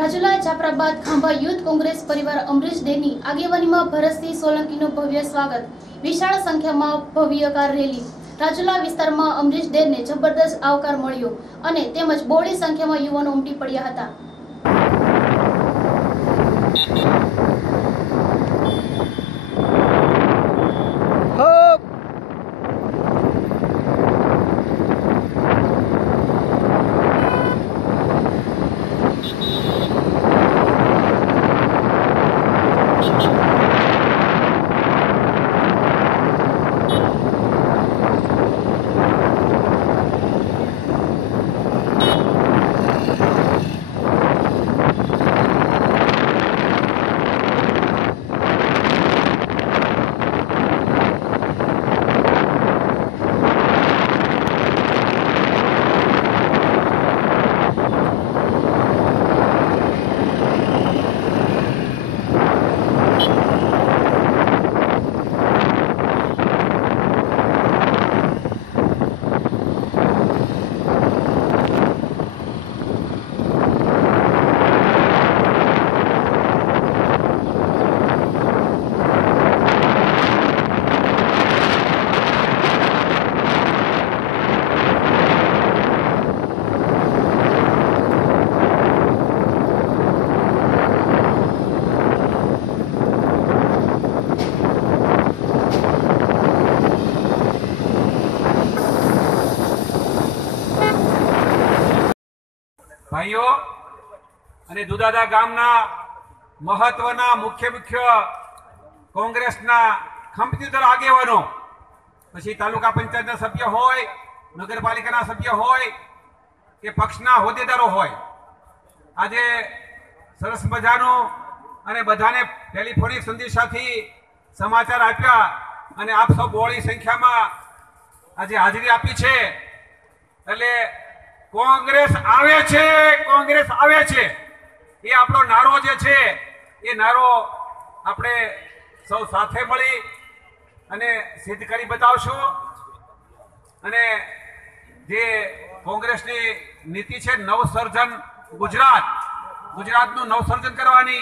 Rajula Jafrabad Khambha youth Congress પરિવાર અમરીશ ડેની આગેવાનીમાં ભરતસિંહ સોલંકીનું ભવ્ય સ્વાગત, વિશાળ સંખ્યામાં ભવ્યકાર રેલી। રાજુલા વિસ્તારમાં અમરીશ ડેને જબરદસ્ત આવકાર મળ્યો અને તેમજ બહોળી સંખ્યામાં યુવાનો ઉમટી પડ્યા હતા। भाईओ अने दुधादा गामना महत्वना मुख्य कोंग्रेसना खंपतीधर आगेवानो पछी तालुका पंचायतना सभ्य होय, नगरपालिकाना सभ्य होय के पक्षना होद्देदारो होय, आजे सरस मजानो अने बधाने टेलिफोनिक संदेशाथी समाचार आप्या अने आप सौ बहोળી संख्यामां आजे हाजरी आपी छे। एटले कांग्रेस आवे छे, कांग्रेस आवे छे ए आपणो नारो जे छे ए नारो आपणे सौ साथे मळी अने सिद्ध करी बतावशुं। अने जे कांग्रेसनी नीति छे नवसर्जन गुजरातनुं नवसर्जन करवानी